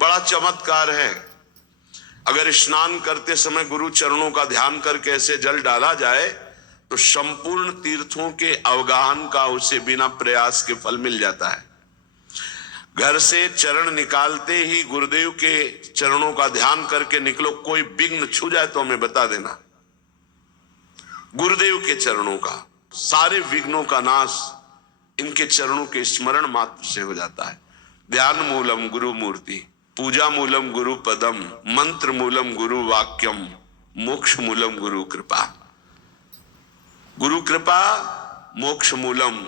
बड़ा चमत्कार है। अगर स्नान करते समय गुरु चरणों का ध्यान करके ऐसे जल डाला जाए तो संपूर्ण तीर्थों के अवगाहन का उसे बिना प्रयास के फल मिल जाता है। घर से चरण निकालते ही गुरुदेव के चरणों का ध्यान करके निकलो, कोई विघ्न छू जाए तो हमें बता देना। गुरुदेव के चरणों का सारे विघ्नों का नाश इनके चरणों के स्मरण मात्र से हो जाता है। ध्यान मूलम गुरु मूर्ति, पूजा मूलम गुरु पदम, मंत्र मूलम गुरु वाक्यम, मोक्ष मूलम गुरु कृपा। गुरु कृपा मोक्ष मूलम।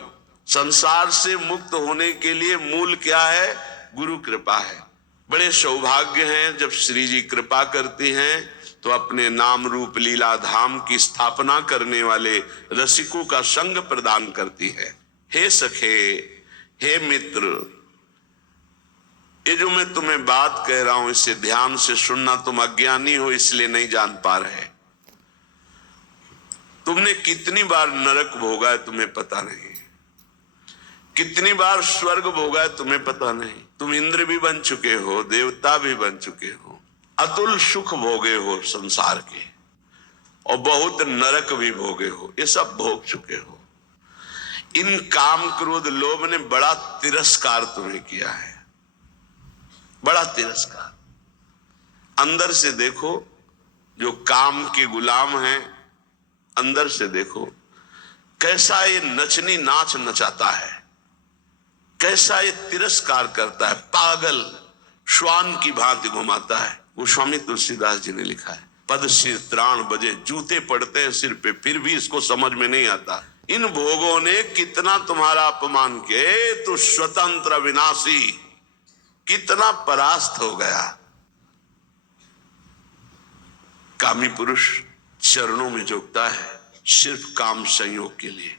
संसार से मुक्त होने के लिए मूल क्या है? गुरु कृपा है। बड़े सौभाग्य हैं जब श्री जी कृपा करती हैं तो अपने नाम रूप लीला धाम की स्थापना करने वाले रसिकों का संग प्रदान करती है। हे सखे, हे मित्र, ये जो मैं तुम्हें बात कह रहा हूं इसे ध्यान से सुनना। तुम अज्ञानी हो इसलिए नहीं जान पा रहे। तुमने कितनी बार नरक भोगा है तुम्हें पता नहीं, कितनी बार स्वर्ग भोगा है तुम्हें पता नहीं। तुम इंद्र भी बन चुके हो, देवता भी बन चुके हो, अतुल सुख भोगे हो संसार के, और बहुत नरक भी भोगे हो। ये सब भोग चुके हो। इन काम क्रोध लोभ ने बड़ा तिरस्कार तुम्हें किया है, बड़ा तिरस्कार। अंदर से देखो, जो काम के गुलाम हैं, अंदर से देखो कैसा ये नचनी नाच नचाता है, कैसा ये तिरस्कार करता है, पागल श्वान की भांति घुमाता है। वो स्वामी तुलसीदास जी ने लिखा है, पद सिर त्राण बजे, जूते पड़ते हैं सिर पे, फिर भी इसको समझ में नहीं आता। इन भोगों ने कितना तुम्हारा अपमान किया, तो स्वतंत्र विनाशी कितना परास्त हो गया। कामी पुरुष चरणों में झुकता है सिर्फ काम संयोग के लिए,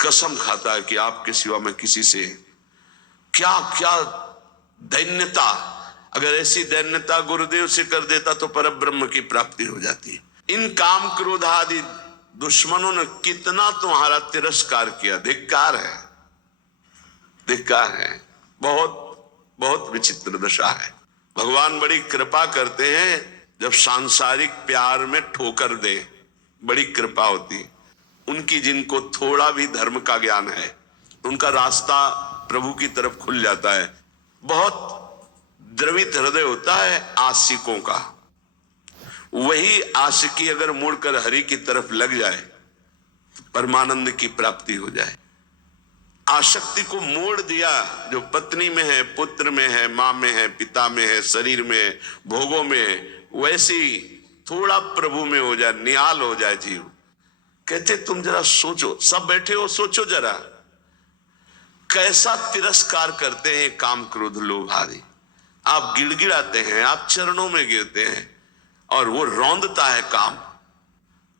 कसम खाता है कि आपके सिवा मैं किसी से क्या क्या दैन्यता, अगर ऐसी दैन्यता गुरुदेव से कर देता तो परब्रह्म की प्राप्ति हो जाती। इन काम क्रोध आदि दुश्मनों ने कितना तुम्हारा तिरस्कार किया। धिक्कार है, धिक्कार है। बहुत बहुत विचित्र दशा है। भगवान बड़ी कृपा करते हैं जब सांसारिक प्यार में ठोकर दे, बड़ी कृपा होती उनकी। जिनको थोड़ा भी धर्म का ज्ञान है उनका रास्ता प्रभु की तरफ खुल जाता है। बहुत द्रवित हृदय होता है आशिकों का, वही आशिकी अगर मुड़कर हरि की तरफ लग जाए तो परमानंद की प्राप्ति हो जाए। आसक्ति को मोड़ दिया जो पत्नी में है, पुत्र में है, मां में है, पिता में है, शरीर में, भोगों में, वैसी थोड़ा प्रभु में हो जाए, निहाल हो जाए जीव। कहते तुम जरा सोचो, सब बैठे हो, सोचो जरा कैसा तिरस्कार करते हैं काम क्रोध लोभ आदि। आप गिड़गिड़ाते हैं, आप चरणों में गिरते हैं और वो रौंदता है काम।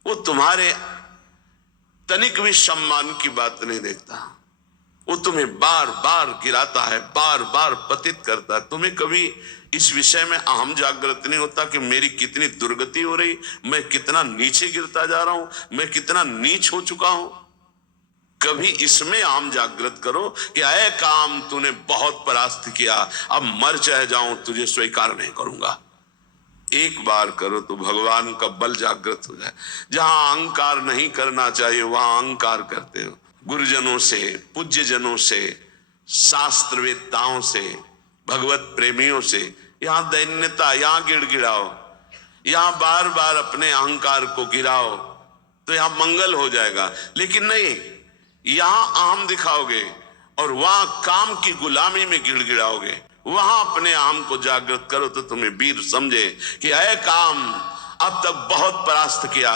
वो तुम्हारे तनिक भी सम्मान की बात नहीं देखता, वो तुम्हें बार बार गिराता है, बार बार पतित करता है। तुम्हें कभी इस विषय में अहम जागृत नहीं होता कि मेरी कितनी दुर्गति हो रही, मैं कितना नीचे गिरता जा रहा हूं, मैं कितना नीच हो चुका हूं। कभी इसमें अहम जागृत करो कि अय काम तूने बहुत परास्त किया, अब मर चाहे जाऊं तुझे स्वीकार नहीं करूंगा। एक बार करो तो भगवान का बल जागृत हो जाए। जहां अहंकार नहीं करना चाहिए वहां अहंकार करते हो। गुरुजनों से, पूज्य जनों से, शास्त्रवेत्ताओं से, भगवत प्रेमियों से यहां दैन्यता, यहां गिड़गिड़ाओ, यहां बार बार अपने अहंकार को गिराओ तो यहां मंगल हो जाएगा। लेकिन नहीं, यहां अहम दिखाओगे और वहां काम की गुलामी में गिड़गिड़ाओगे। वहां अपने अहम को जागृत करो तो तुम्हें वीर समझे कि अय काम अब तक बहुत परास्त किया,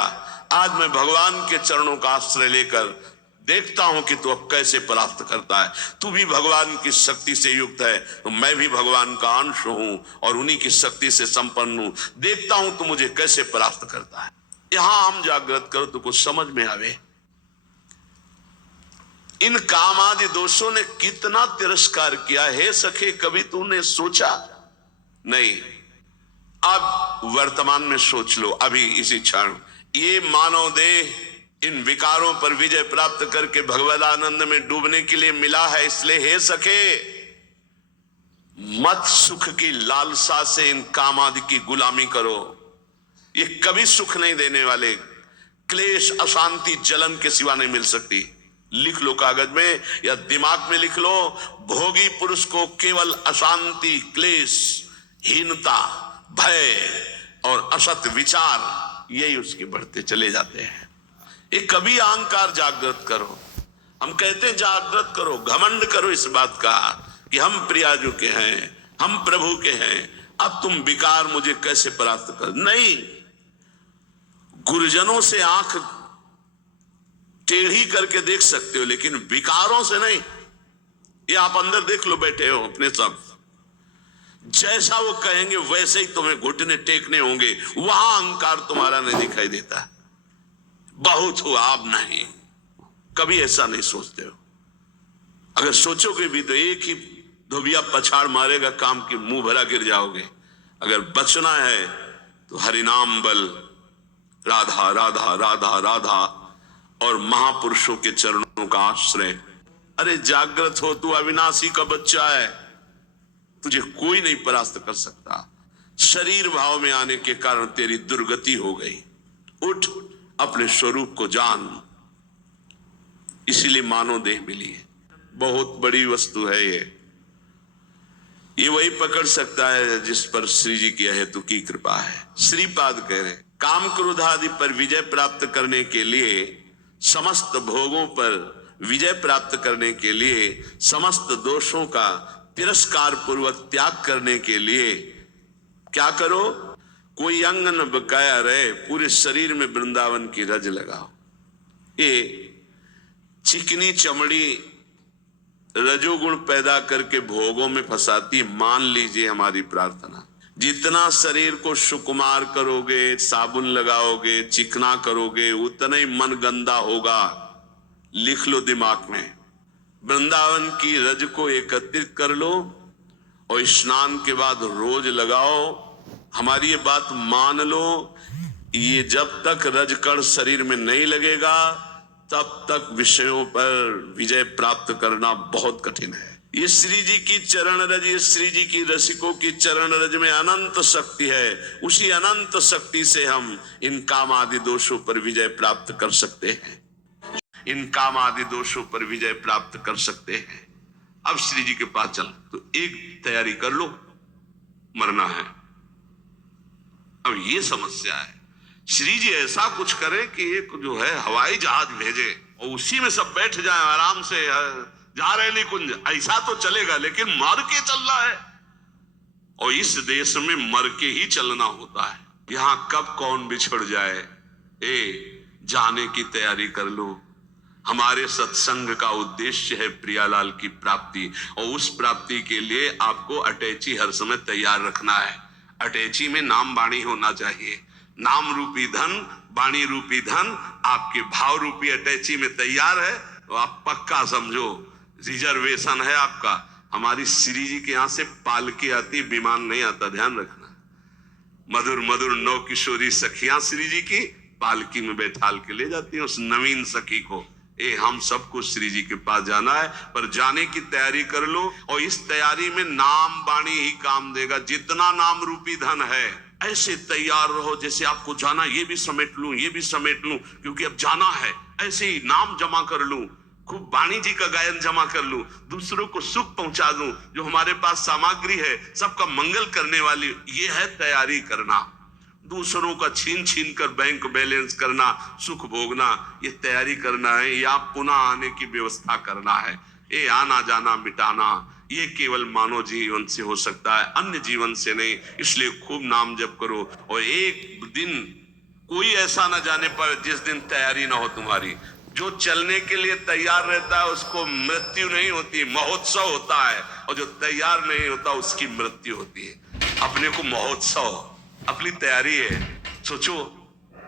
आज मैं भगवान के चरणों का आश्रय लेकर देखता हूं कि तू अब कैसे परास्त करता है। तू भी भगवान की शक्ति से युक्त है तो मैं भी भगवान का अंश हूं और उन्हीं की शक्ति से संपन्न हूं। देखता हूं तू मुझे कैसे परास्त करता है। यहां हम जागृत करो तो कुछ समझ में आवे। इन काम आदि दोषों ने कितना तिरस्कार किया। हे सखे, कभी तूने सोचा नहीं? अब वर्तमान में सोच लो, अभी इसी क्षण। ये मानव देह इन विकारों पर विजय प्राप्त करके भगवद आनंद में डूबने के लिए मिला है। इसलिए हे सखे, मत सुख की लालसा से इन काम आदि की गुलामी करो, ये कभी सुख नहीं देने वाले। क्लेश, अशांति, जलन के सिवा नहीं मिल सकती। लिख लो कागज में या दिमाग में लिख लो, भोगी पुरुष को केवल अशांति, क्लेश, हीनता, भय और असत विचार यही उसके बढ़ते चले जाते हैं। ये कभी अहंकार जागृत करो, हम कहते हैं जागृत करो, घमंड करो इस बात का कि हम प्रियाजू के हैं, हम प्रभु के हैं, अब तुम विकार मुझे कैसे प्राप्त कर। नहीं, गुरुजनों से आंख टेढ़ी करके देख सकते हो, लेकिन विकारों से नहीं। ये आप अंदर देख लो, बैठे हो अपने सब, जैसा वो कहेंगे वैसे ही तुम्हें घुटने टेकने होंगे। वहां अहंकार तुम्हारा नहीं दिखाई देता। बहुत हुआ, अब नहीं, कभी ऐसा नहीं सोचते हो। अगर सोचोगे भी तो एक ही धोबिया पछाड़ मारेगा, काम की मुंह भरा गिर जाओगे। अगर बचना है तो हरिनाम बल, राधा राधा राधा राधा और महापुरुषों के चरणों का आश्रय। अरे जागृत हो, तू अविनाशी का बच्चा है, तुझे कोई नहीं परास्त कर सकता। शरीर भाव में आने के कारण तेरी दुर्गति हो गई। उठ, अपने स्वरूप को जान। इसीलिए मानव देह मिली है, बहुत बड़ी वस्तु है ये वही पकड़ सकता है जिस पर श्री जी की हेतु की कृपा है। श्रीपाद कह रहे, काम क्रोध आदि पर विजय प्राप्त करने के लिए, समस्त भोगों पर विजय प्राप्त करने के लिए, समस्त दोषों का तिरस्कार पूर्वक त्याग करने के लिए क्या करो? कोई अंग न बकाया रहे, पूरे शरीर में वृंदावन की रज लगाओ। ये चिकनी चमड़ी रजोगुण पैदा करके भोगों में फंसाती। मान लीजिए हमारी प्रार्थना, जितना शरीर को सुकुमार करोगे, साबुन लगाओगे, चिकना करोगे, उतना ही मन गंदा होगा। लिख लो दिमाग में, वृंदावन की रज को एकत्रित कर लो और स्नान के बाद रोज लगाओ। हमारी ये बात मान लो, ये जब तक रजकण शरीर में नहीं लगेगा तब तक विषयों पर विजय प्राप्त करना बहुत कठिन है। ये श्री जी की चरण रज, ये श्री जी की रसिकों की चरण रज में अनंत शक्ति है। उसी अनंत शक्ति से हम इन काम आदि दोषों पर विजय प्राप्त कर सकते हैं। इन काम आदि दोषों पर विजय प्राप्त कर सकते हैं। अब श्री जी के पास चल, तो एक तैयारी कर लो, मरना है। अब ये समस्या है, श्री जी ऐसा कुछ करे कि एक जो है हवाई जहाज भेजे और उसी में सब बैठ जाए आराम से, जा रहे निकुंज, ऐसा तो चलेगा, लेकिन मर के चल रहा है। और इस देश में मर के ही चलना होता है। यहां कब कौन बिछड़ जाए, जाने की तैयारी कर लो। हमारे सत्संग का उद्देश्य है प्रियालाल की प्राप्ति, और उस प्राप्ति के लिए आपको अटैची हर समय तैयार रखना है। अटैची में नाम वाणी होना चाहिए। नाम रूपी धन, वाणी रूपी धन आपके भाव रूपी अटैची में तैयार है तो आप पक्का समझो रिजर्वेशन है आपका। हमारी श्री जी के यहां से पालकी आती, विमान नहीं आता, ध्यान रखना। मधुर मधुर नौ किशोरी सखियां श्री जी की पालकी में बैठाल के ले जाती हैं उस नवीन सखी को। हम सबको श्री जी के पास जाना है, पर जाने की तैयारी कर लो। और इस तैयारी में नाम वाणी ही काम देगा। जितना नाम रूपी धन है ऐसे तैयार रहो जैसे आपको जाना, ये भी समेट लूं, ये भी समेट लूं, क्योंकि अब जाना है। ऐसे ही नाम जमा कर लूं, खूब वाणी जी का गायन जमा कर लूं, दूसरों को सुख पहुंचा दूं। जो हमारे पास सामग्री है सबका मंगल करने वाली, ये है तैयारी करना। दूसरों का छीन छीन कर बैंक बैलेंस करना, सुख भोगना, ये तैयारी करना है। या पुनः आने की व्यवस्था करना है। ये आना जाना मिटाना ये केवल मानव जीवन से हो सकता है, अन्य जीवन से नहीं। इसलिए खूब नाम जप करो। और एक दिन कोई ऐसा ना जाने पर जिस दिन तैयारी ना हो तुम्हारी। जो चलने के लिए तैयार रहता है उसको मृत्यु नहीं होती, महोत्सव होता है। और जो तैयार नहीं होता उसकी मृत्यु होती है। अपने को महोत्सव, अपनी तैयारी है। सोचो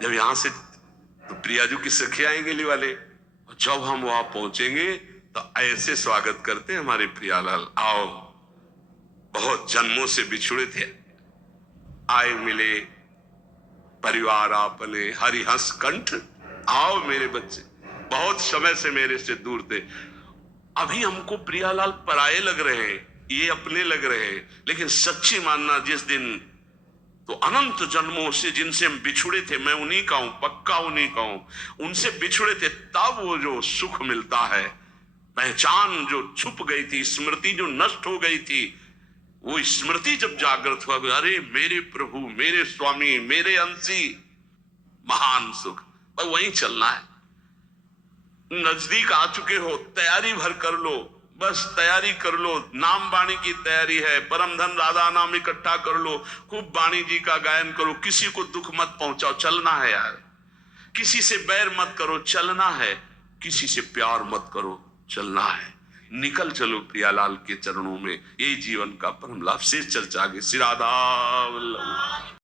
जब यहां से तो प्रियाजू की सखियां आएंगे ली वाले, जब हम वहां पहुंचेंगे तो ऐसे स्वागत करते हैं हमारे प्रियालाल, आओ, बहुत जन्मों से बिछुड़े थे, आए मिले परिवार आपने, हरिहंस कंठ, आओ मेरे बच्चे, बहुत समय से मेरे से दूर थे। अभी हमको प्रियालाल पराये लग रहे हैं। ये अपने लग रहे हैं, लेकिन सच्ची मानना जिस दिन, तो अनंत जन्मों से जिनसे हम बिछुड़े थे, मैं उन्हीं का हूं, पक्का उन्हीं का हूं, उनसे बिछुड़े थे, तब वो जो सुख मिलता है, पहचान जो छुप गई थी, स्मृति जो नष्ट हो गई थी, वो स्मृति जब जागृत हुआ, अरे मेरे प्रभु, मेरे स्वामी, मेरे अंशी, महान सुख, पर वहीं चलना है। नजदीक आ चुके हो, तैयारी भर कर लो, बस तैयारी कर लो। नाम वाणी की तैयारी है, परम धन राधा नाम इकट्ठा कर लो, खूब वाणी जी का गायन करो, किसी को दुख मत पहुंचाओ, चलना है यार। किसी से बैर मत करो, चलना है। किसी से प्यार मत करो, चलना है। निकल चलो प्रियालाल के चरणों में, यही जीवन का परम लाभ। शेष चर्चा आगे। श्री राधा वल्लभ।